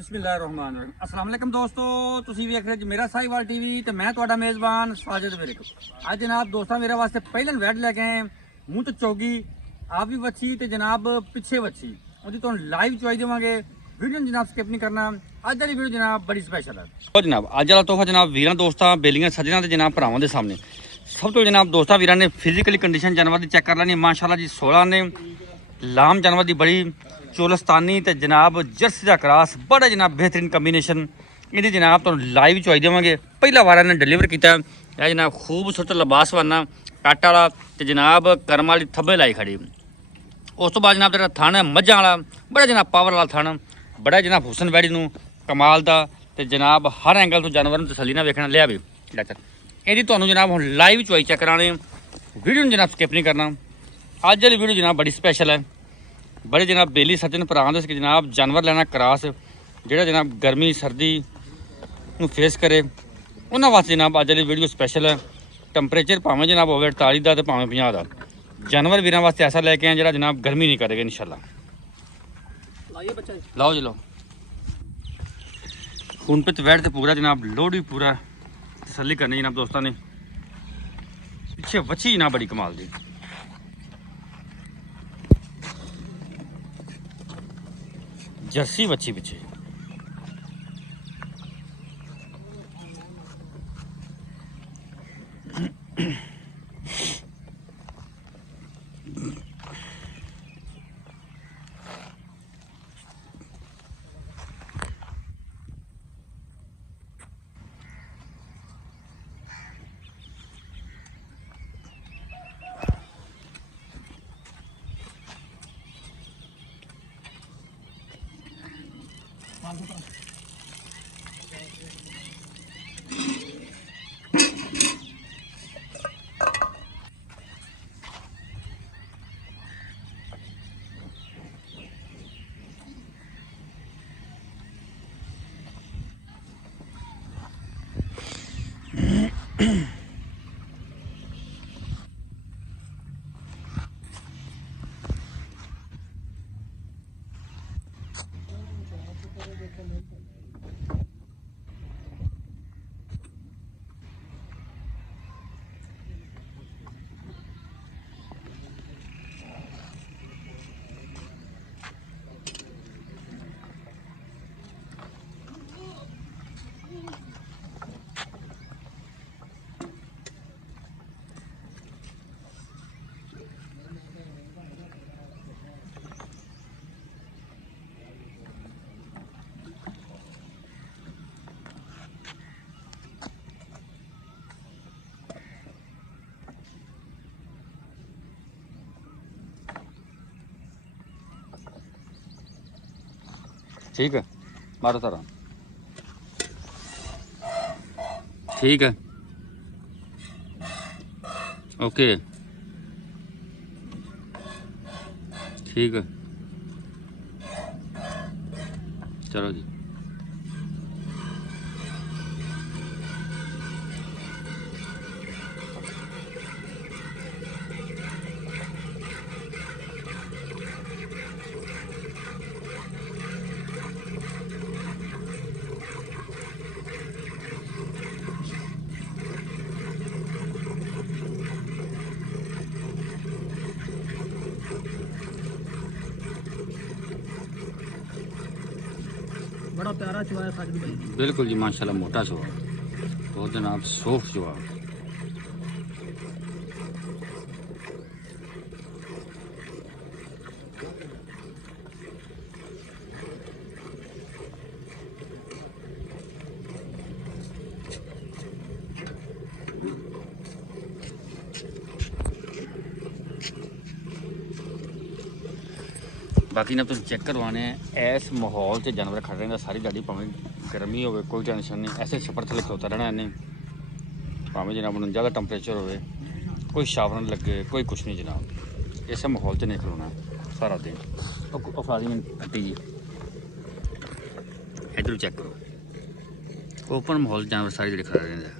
ਬਿਸਮਿਲ੍ਲਾਹਿਰਰਹਿਮਾਨਿਰਰਹੀਮ। अस्सलाम वालेकुम दोस्तों, ਤੁਸੀਂ ਵੇਖ ਰਹੇ ਜੀ ਮੇਰਾ ਸਾਹੀਵਾਲ ਟੀਵੀ ਤੇ ਮੈਂ ਤੁਹਾਡਾ ਮੇਜ਼ਬਾਨ ਸਾਜਿਦ ਵਿਰਕ। ਅੱਜ ਜਨਾਬ ਦੋਸਤਾਂ ਮੇਰੇ ਵਾਸਤੇ ਪਹਿਲਾਂ ਵੈਡ ਲੈ ਕੇ ਆਏ ਮੂੰਹ ਤੇ ਚੌਗੀ ਆਪ ਵੀ ਵੱਛੀ ਤੇ ਜਨਾਬ ਪਿੱਛੇ ਵੱਛੀ ਉਹਦੀ ਤੁਹਾਨੂੰ ਲਾਈਵ ਚੁਆਈ ਦੇਵਾਂਗੇ। ਵੀਡੀਓ ਨੂੰ ਜਨਾਬ ਸਕਿਪ ਨਹੀਂ ਕਰਨਾ। ਅੱਜ ਵਾਲੀ ਵੀਡੀਓ ਜਨਾਬ ਬੜੀ ਸਪੈਸ਼ਲ ਹੈ। ਉਹ ਜਨਾਬ ਅੱਜ ਵਾਲਾ ਤੋਹਫਾ ਜਨਾਬ ਵੀਰਾਂ ਦੋਸਤਾਂ ਬੇਲੀਆਂ ਸੱਜਣਾਂ ਤੇ ਜਨਾਬ ਭਰਾਵਾਂ ਦੇ ਸਾਹਮਣੇ ਸਭ ਤੋਂ ਜਨਾਬ ਦੋਸਤਾਂ ਵੀਰਾਂ ਨੇ ਫਿਜ਼ੀਕਲੀ ਕੰਡੀਸ਼ਨ ਜਾਨਵਰ ਦੀ ਚੈੱਕ ਕਰ ਲੈਣੀ। ਮਾਸ਼ਾਅੱਲਾ ਜੀ 16 ਨੇ ਲਾਮ ਜਾਨਵਰ ਦੀ ਬੜੀ ਚੋਲਸਤਾਨੀ ਤੇ ਜਨਾਬ ਜਰਸੀ ਦਾ ਕਰਾਸ ਬੜਾ ਜਨਾਬ बेहतरीन ਕੰਬੀਨੇਸ਼ਨ ਇਹਦੀ ਜਨਾਬ ਤੁਹਾਨੂੰ ਲਾਈਵ ਚੁਆਈ ਦੇਵਾਂਗੇ। ਪਹਿਲਾ ਵਾਰ ਇਹਨੇ ਡਿਲੀਵਰ ਕੀਤਾ ਇਹ ਜਨਾਬ ਖੂਬਸੂਰਤ ਲਿਬਾਸ ਵਾਲਾ ਕੱਟ ਵਾਲਾ ਤੇ ਜਨਾਬ ਕਰਮ ਵਾਲੀ ਥੱਬੇ ਲਾਈ ਖੜੀ। ਉਸ ਤੋਂ ਬਾਅਦ ਜਨਾਬ ਜਿਹੜਾ ਥਣ ਹੈ ਮੱਝਾਂ ਵਾਲਾ ਬੜਾ ਜਨਾਬ ਪਾਵਰ ਵਾਲਾ ਥਣ ਬੜਾ ਜਨਾਬ ਹੁਸਨ ਵੈੜੀ ਨੂੰ ਕਮਾਲ ਦਾ ਤੇ ਜਨਾਬ ਹਰ ਐਂਗਲ ਤੋਂ ਜਾਨਵਰ ਨੂੰ ਤਸੱਲੀ ਨਾਲ ਵੇਖਣਾ ਲਿਆ ਵੀ ਡਾਕਟਰ ਇਹਦੀ ਤੁਹਾਨੂੰ ਜਨਾਬ ਹੁਣ ਲਾਈਵ ਚੁਆਈ ਚੈੱਕ ਕਰਾਣੇ। ਵੀਡੀਓ ਨੂੰ ਜਨਾਬ ਸਕਿਪ ਨਹੀਂ ਕਰਨਾ। ਅੱਜ ਵਾਲੀ ਵੀਡੀਓ ਜਨਾਬ ਬੜੀ ਸਪੈਸ਼ਲ ਹੈ। बड़े जनाब बेली सज्जन भरावां दे जनाब जानवर लेना क्रास जोड़ा जनाब गर्मी सर्दी नूं फेस करे उन्होंने वास्ते जनाब अज वाली वीडियो स्पैशल है। टंपरेचर भावें जनाब हो 48 का तो भावें 50 का जानवर वीरों वास्ते ऐसा लैके आए जो जनाब गर्मी नहीं करेगा इंशाल्लाह। लाओ जी लो खून पित वैट तो पूरा जनाब लोड भी पूरा तसल्ली करनी जनाब दोस्तों ने। पिछे वच्छी जनाब बड़ी कमाल दी जर्सी बच्ची पिछे ठीक है मारो सारा ठीक है ओके ठीक है चलो जी। बड़ा प्यारा चुहा है साजिद भाई। बिल्कुल जी माशाल्लाह मोटा चुहा बहुत जनाब सॉफ्ट चुहा। बाकी ना तुम चेक करवाने इस माहौल से जानवर खड़ रहे सारी गाड़ी भावें गर्मी हो कोई टेंशन नहीं ऐसे छप्पर थले खलोता रहना इन्हें भावें जनाब 49 का टंपरेचर हो कोई शावर न लगे कोई कुछ नहीं जनाब इस माहौल से नहीं खलोना सारा दिन। अफरादी आंटी जी इधर चेक करो ओपन माहौल जानवर सारी जगह खड़ा रहे।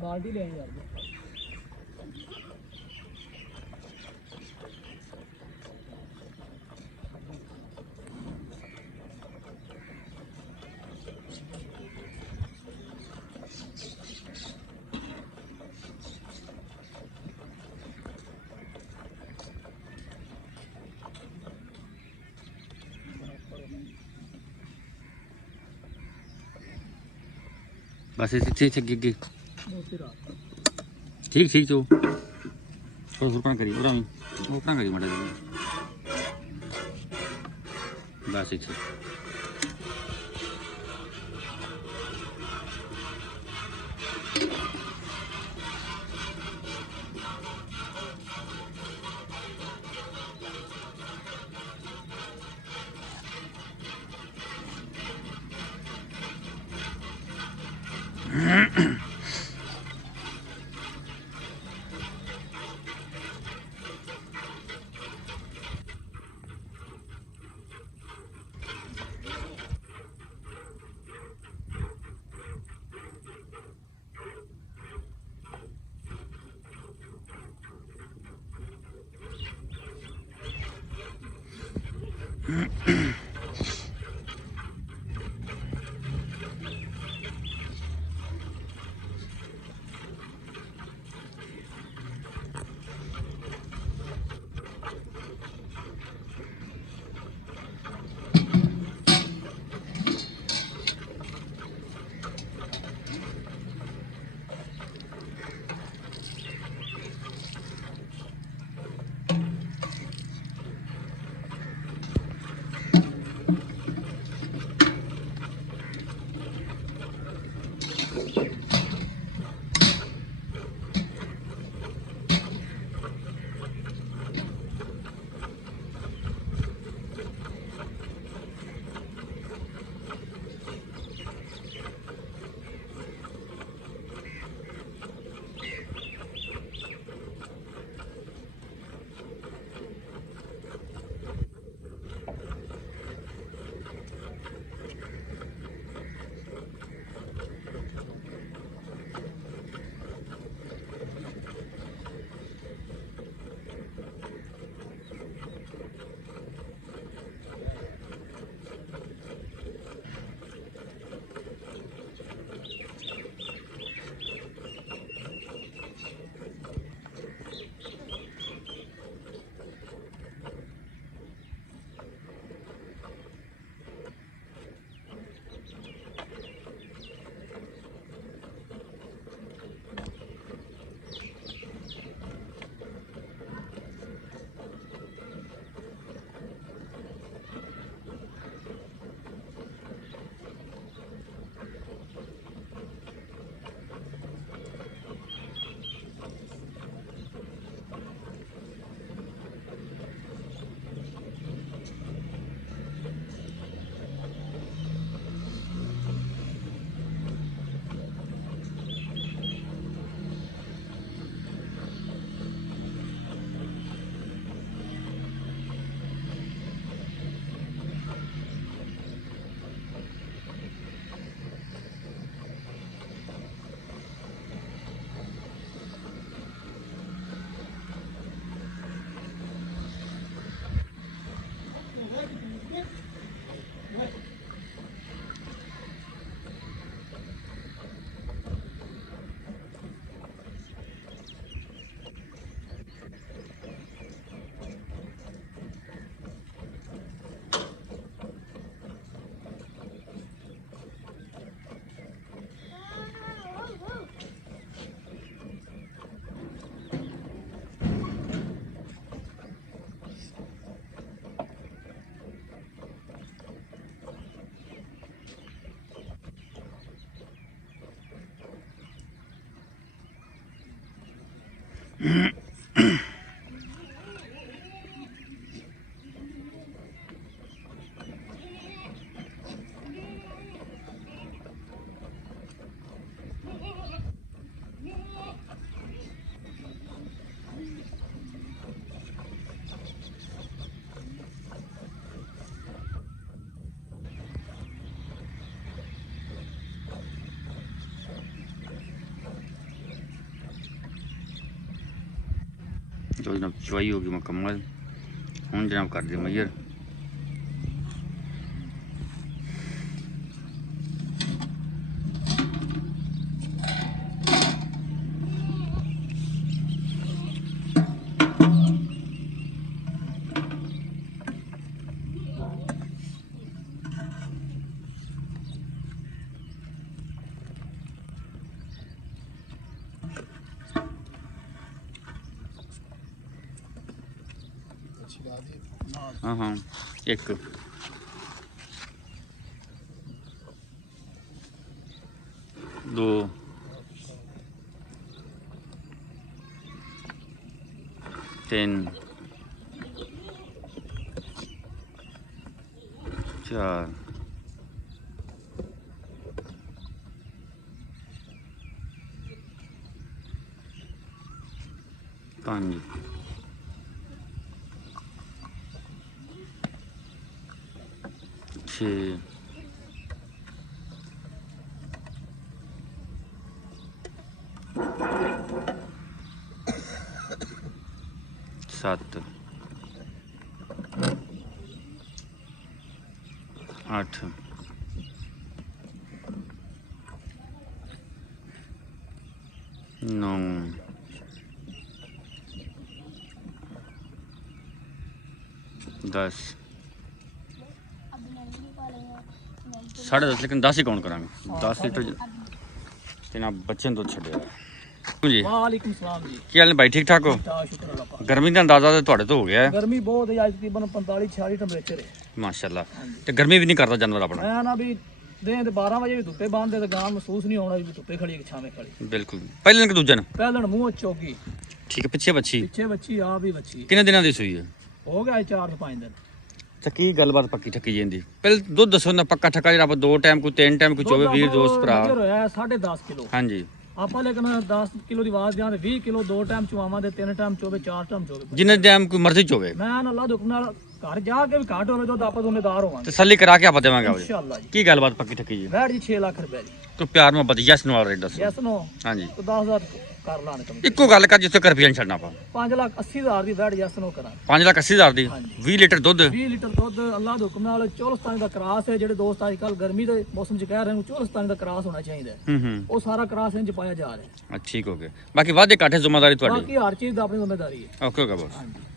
बाल्टी ले यार बस इतने अगे ठीक ठीक चो थोड़ा थोड़ा करी उतना करी माड़ा जी बस इतने तो जनाब चवाई होगी मुकम्मल। हूँ जनाब कर दी मैयर। हाँ हाँ एक 2 3 4 5 6 7 8 9 10 10:30 लेकिन 10 ही काउंट करांगे 10 लीटर जनाब बच्चे दूध छड़िया जी। वालेकुम सलाम जी। ਕੀ ਹਾਲ ਨੇ ਭਾਈ ਠੀਕ ਠਾਕ ਹੋ? शुक्र अल्लाह पाक। ਗਰਮੀ ਦਾ ਅੰਦਾਜ਼ਾ ਤੇ ਤੁਹਾਡੇ ਤੋਂ ਹੋ ਗਿਆ ਹੈ गर्मी बहुत है आज तकरीबन 45-46 ਟੈਂਪਰੇਚਰ ਹੈ। ਮਾਸ਼ਾਅੱਲਾ। ਤੇ ਗਰਮੀ ਵੀ ਨਹੀਂ ਕਰਦਾ ਜਾਨਵਰ ਆਪਣਾ। ਮੈਂ ਨਾ ਵੀ ਦਿਨ ਦੇ 12 ਵਜੇ ਵੀ ਧੁੱਪੇ ਬੰਨਦੇ ਤੇ ਗਾਂ ਮਹਿਸੂਸ ਨਹੀਂ ਹੋਣਾ ਵੀ ਧੁੱਪੇ ਖੜੀ ਹੈ ਕਿ ਛਾਵੇਂ ਖੜੀ। ਬਿਲਕੁਲ ਪਹਿਲੇ ਕਿ ਦੂਜੇ ਨੂੰ ਪਹਿਲਣ ਮੂੰਹ ਚੋਗੀ ਠੀਕ ਹੈ ਪਿੱਛੇ ਬੱਚੀ ਪਿੱਛੇ ਬੱਚੀ ਆ ਵੀ ਬੱਚੀ ਕਿੰਨੇ ਦਿਨਾਂ ਦੀ ਸੂਈ ਹੈ? ਹੋ ਗਿਆ 4 ਤੋਂ 5 ਦਿਨ। ਤੇ ਕੀ ਗੱਲਬਾਤ ਪੱਕੀ ਠੱਕੀ ਜਾਂਦੀ ਪਹਿਲੇ ਦੁੱਧ ਦੱਸੋ ਨਾ ਪੱਕਾ ਠੱਕਾ ਜਿਹੜਾ ਆਪਾਂ 2 ਟਾਈਮ ਕੋਈ 3 ਟਾਈਮ ਕੋਈ ਚੋਵੇ ਵੀਰ ਦੋਸਤ ਭਰਾ। ਹੋਇਆ 10.5 ਕਿਲੋ ਹਾਂਜੀ ਆਪਾਂ ਲੇਕਿਨ 10 ਕਿਲੋ ਦੀ ਆਵਾਜ਼ ਜਾਂ 20 ਕਿਲੋ 2 ਟਾਈਮ ਚਵਾਵਾਂ ਦੇ 3 ਟਾਈਮ ਚੋਵੇ 4 ਟਾਈਮ ਚੋਵੇ। ਜਿੰਨੇ ਟਾਈਮ ਕੋਈ ਮਰਜ਼ੀ ਚੋਵੇ ਮੈਂ ਨਾ ਅੱਲਾ ਦੇ ਹੁਕਮ ਨਾਲ ਘਰ ਜਾ ਕੇ ਵੀ ਘਾਟ ਹੋਵੇ ਦੁੱਧ ਆਪਾਂ ਦੋਨੇਦਾਰ ਹੋਵਾਂਗੇ ਤਸੱਲੀ ਕਰਾ ਕੇ ਆਪਾਂ ਦੇਵਾਂਗੇ ਆਓ ਜੀ। ਇਨਸ਼ਾਅੱਲਾ ਜੀ। ਕੀ ਗੱਲਬਾਤ ਪੱਕੀ ਠੱਕੀ ਜੀ? ਵੈਟ ਜੀ 6 ਲੱਖ ਰੁਪਏ ਦੀ ਕੋਈ ਪਿਆਰ ਮੁਹੱਬਤ ਯੈਸ ਨੋ ਰੇਟ ਦੱਸੋ। ਯੈਸ ਨੋ ਹਾਂਜੀ ਤਾਂ 10,000 ਕਰ ਲਾਣੇ ਕਮ ਇੱਕੋ ਗੱਲ ਕਰ ਜਿੱਥੇ ਰੁਪਈਆ ਨਹੀਂ ਛੱਡਣਾ ਆਪਾਂ। 5,80,000 ਦੀ ਵੈਟ ਯੈਸ ਨੋ ਕਰਾਂ। 5,80,000 ਦੀ ਹਾਂਜੀ। 20 ਲੀਟਰ ਦੁੱਧ 20 ਲੀਟਰ ਦੁੱਧ ਅੱਲਾਹ ਦੇ ਹੁਕਮ ਨਾਲ ਚੋਲਸਤਾਨੀ ਦਾ ਕਰਾਸ ਹੈ। ਜਿਹੜੇ ਦੋਸਤ ਅੱਜ ਕੱਲ ਗਰਮੀ ਦੇ ਮੌਸਮ 'ਚ ਕਹਿ ਰਹੇ ਨੇ ਚੋਲਸਤਾਨੀ ਦਾ ਕਰਾਸ ਹੋਣਾ ਚਾਹੀਦਾ ਹੈ। ਹੂੰ ਉਹ ਸਾਰਾ ਕਰਾਸ ਇੰਜ ਪਾਇਆ ਜਾ ਰਿਹਾ ਹੈ। ਠੀਕ ਹੋ ਗਿਆ ਬਾਕੀ ਵਾਧੇ ਕਾਠੇ ਜ਼ਿੰਮੇਵਾਰੀ ਤੁਹਾਡੀ ਬਾਕੀ ਹਰ ਚੀਜ਼ ਦਾ ਆਪਣੀ ਜ਼ਿੰਮੇਵਾਰੀ ਹੈ। ਓਕੇ ਓਕੇ ਬਸ ਹਾਂਜੀ।